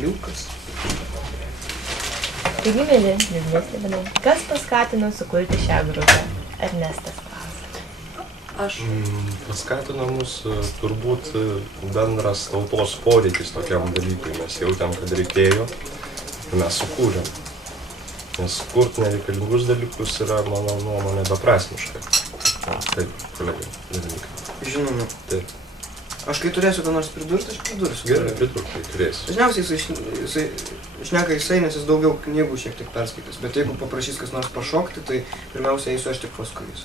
Kliukas. Taigi, mėly, liūdnesnė, kas paskatino sukurti šią grupę? Ernestas klausia. Aš. Paskatino mus turbūt bendras tautos poreikis tokiam dalykui. Mes jautėm, kad reikėjo ir mes sukūrėm. Nes kurt nereikalingus dalykus yra, mano nuomonė, beprasmiška. Taip, kolegai, dalykai. Žinoma. Taip. Aš kai turėsiu ką nors pridurti, aš pridursiu. Gerai, pridurk, kai turėsiu. Dažniausiai jisai šneka nes jis daugiau knygų šiek tiek perskaitęs. Bet jeigu paprašys kas nors pašokti, tai pirmiausia eisiu aš tik paskui jis.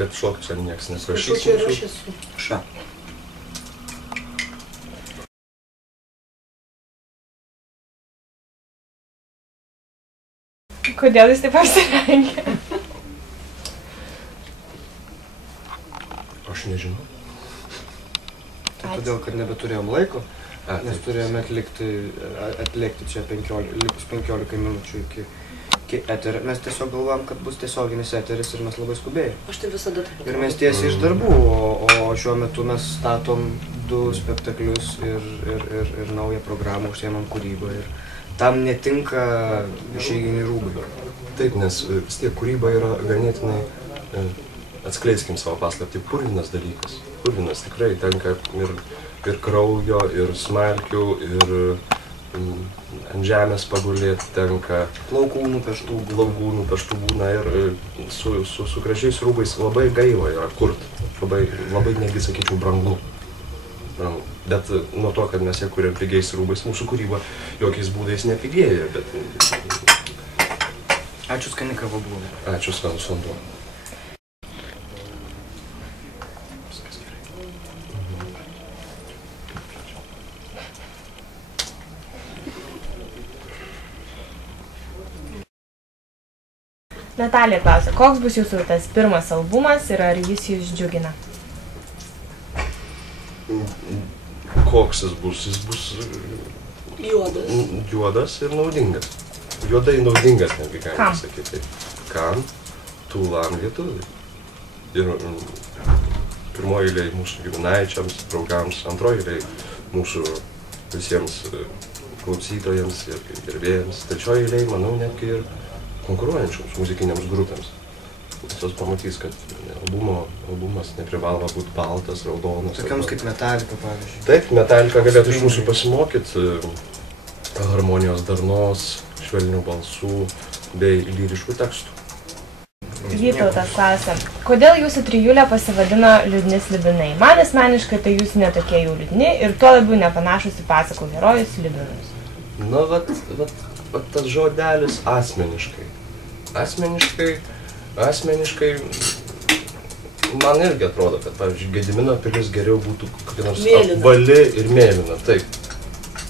Bet šokti čia nieks nesprašys. Šokčiau ir aš esu. Ša. Kodėl jis taip apsirengė? Aš nežinau. Tai todėl, kad nebeturėjom laiko, nes turėjome atlikti čia likus 15 minučių iki eterio. Mes tiesiog galvojom, kad bus tiesioginis eteris ir mes labai skubėjom. Aš tai visada taip. Ir mes tiesiai iš darbų, o šiuo metu mes statom 2 spektaklius ir naują programą, užsiemam kūrybą. Ir tam netinka išeiginiai rūbai. Taip, nes vis tiek kūryba yra ganėtinai, atskleiskim savo paslaptį, purvinas dalykas. Purvinas tikrai tenka ir kraujo, ir smalkių, ir ant žemės pagulėti tenka. Plaukų nupeštų būna ir su gražiais rūbais labai gaila yra kurt. Labai netgi sakyčiau brangu. Bet nuo to, kad mes ją kuriam pigiais rūbais, mūsų kūryba jokiais būdais nepigėja, bet... Ačiū skani kava buvo. Ačiū skanus vanduo. Natalija klausia, koks bus jūsų tas pirmas albumas ir ar jis jūs džiugina? Koks jis bus? Jis bus juodas ir naudingas. Juodai naudingas, netgi galima sakyti. Kam? Tūlam lietuviai. Ir pirmoji eilė mūsų giminaičiams, draugams, antroji eilė mūsų visiems klausytojams ir gerbėjams. Trečioji eilė, manau, netgi ir konkuruojančioms muzikiniams grupėms. Visos pamatys, kad albumas neprivalo būti baltas, raudonas. Tokiams kaip Metallica, pavyzdžiui. Taip, Metallica galėtų iš mūsų pasimokyti harmonijos darnos, švelnių balsų bei lyriškų tekstų. Vytautas klausia, kodėl jūsų trijulė pasivadino Liūdni slibinai? Man asmeniškai tai jūs netokie jau liūdni ir tuo labiau nepanašus į pasakų herojus slibinus. Na, vat tas žodelis asmeniškai. Asmeniškai man irgi atrodo, kad, pavyzdžiui, Gedimino pilis geriau būtų kokia nors apvali ir mėlyna, taip.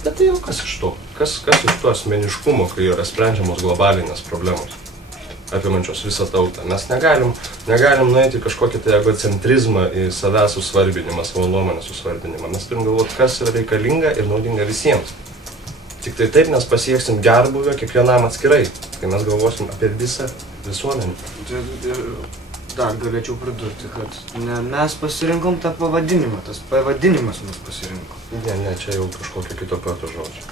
Bet tai jau kas iš to? Kas iš to asmeniškumo, kai yra sprendžiamos globalinės problemos, apimančios visą tautą? Mes negalim nueiti į kažkokį tai egocentrizmą, į savęs susvarbinimą, savo nuomonę susvarbinimą. Mes turim galvoti, kas yra reikalinga ir naudinga visiems. Tik tai taip mes pasieksim gerbūvio kiekvienam atskirai, kai mes galvosim apie visą visuomenę. Ir dar galėčiau pridurti, kad ne mes pasirinkom tą pavadinimą, tas pavadinimas mus pasirinko. Ne, čia jau kažkokio kito poeto žodžio.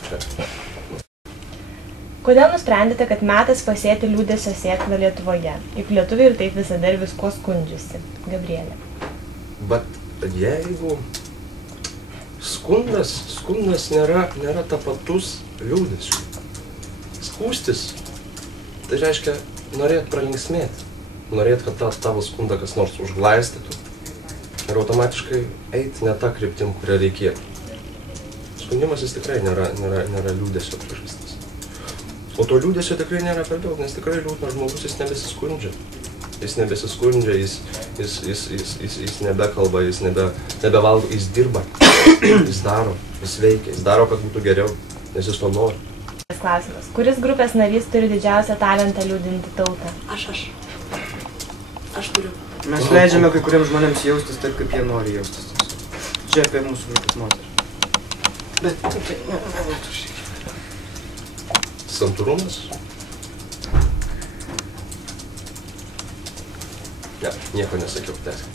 Kodėl nusprendėte, kad metas pasėti liūdesio sėklą Lietuvoje? Juk lietuviai ir taip visada ir viskuo skundžiasi. Gabrielė. Bet jeigu skundas nėra tapatus liūdesiui. Skūstis, tai reiškia norėt pralinksmėti. Norėt, kad tavo skundą kas nors užglaistytų ir automatiškai eit ne tą kryptim, kurią reikėtų. Skundimas jis tikrai nėra liūdesio priežastis. O to liūdesio tikrai nėra per daug, nes tikrai liūdnas žmogus jis nebesiskundžia. Jis nebekalba, jis nebevalgo, jis dirba, jis daro, jis veikia, jis daro, kad būtų geriau, nes jis to nori. Klausimas. Kuris grupės narys turi didžiausią talentą liūdinti tautą? Aš turiu. Mes leidžiame kai kuriems žmonėms jaustis taip, kaip jie nori jaustis. Čia apie mūsų grupės moterį. Bet Santūrumas? Ne, nieko nesakiau, tęsk.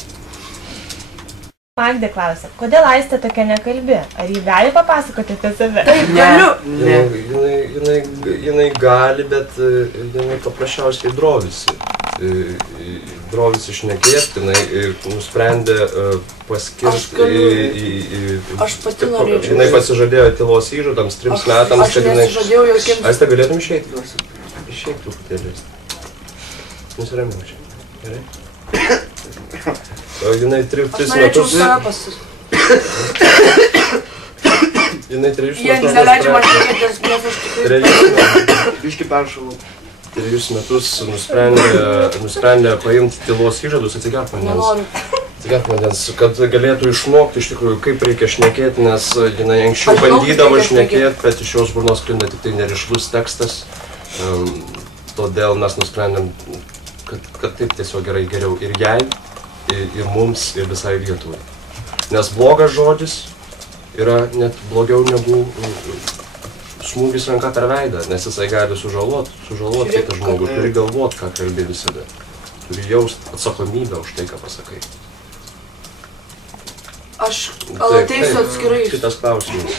Magdė klausia, kodėl Aistė tokia nekalbi? Ar ji gali papasakoti apie save? Taip, galiu. Jinai gali, bet jinai paprasčiausiai drovisi. Drovisi šnekėti, jinai nusprendė paskirti Aš pati norėčiau. Jinai pasižadėjo tylos įžadams 3 metams. Aš nesižadėjau jokiems. Aistė, galėtum išeiti? Išeik truputėlį. Nusiramink čia. Gerai? Jinai 3 metus... Jinai 3 metus... Jie neleidžia man tikėtis, nes aš tikrai... Biški peršalau. 3 metus nusprendė paimti tylos įžadus, atsigerk vandens. Nenoriu. Atsigerk vandens, kad galėtų išmokti iš tikrųjų, kaip reikia šnekėti, nes jinai anksčiau bandydavo šnekėti, bet iš jos burnos sklinda tik tai nerišlus tekstas. Todėl mes nusprendėm, kad taip tiesiog geriau ir jai, ir mums, ir visai Lietuvai. Nes blogas žodis yra net blogiau negu smūgis ranka per veidą, nes jisai gali sužalot kitą žmogų. Turi galvot, ką kalbi visada. Turi jaust atsakomybę už tai, ką pasakai. Aš ateisiu atskirai. Kitas klausimas.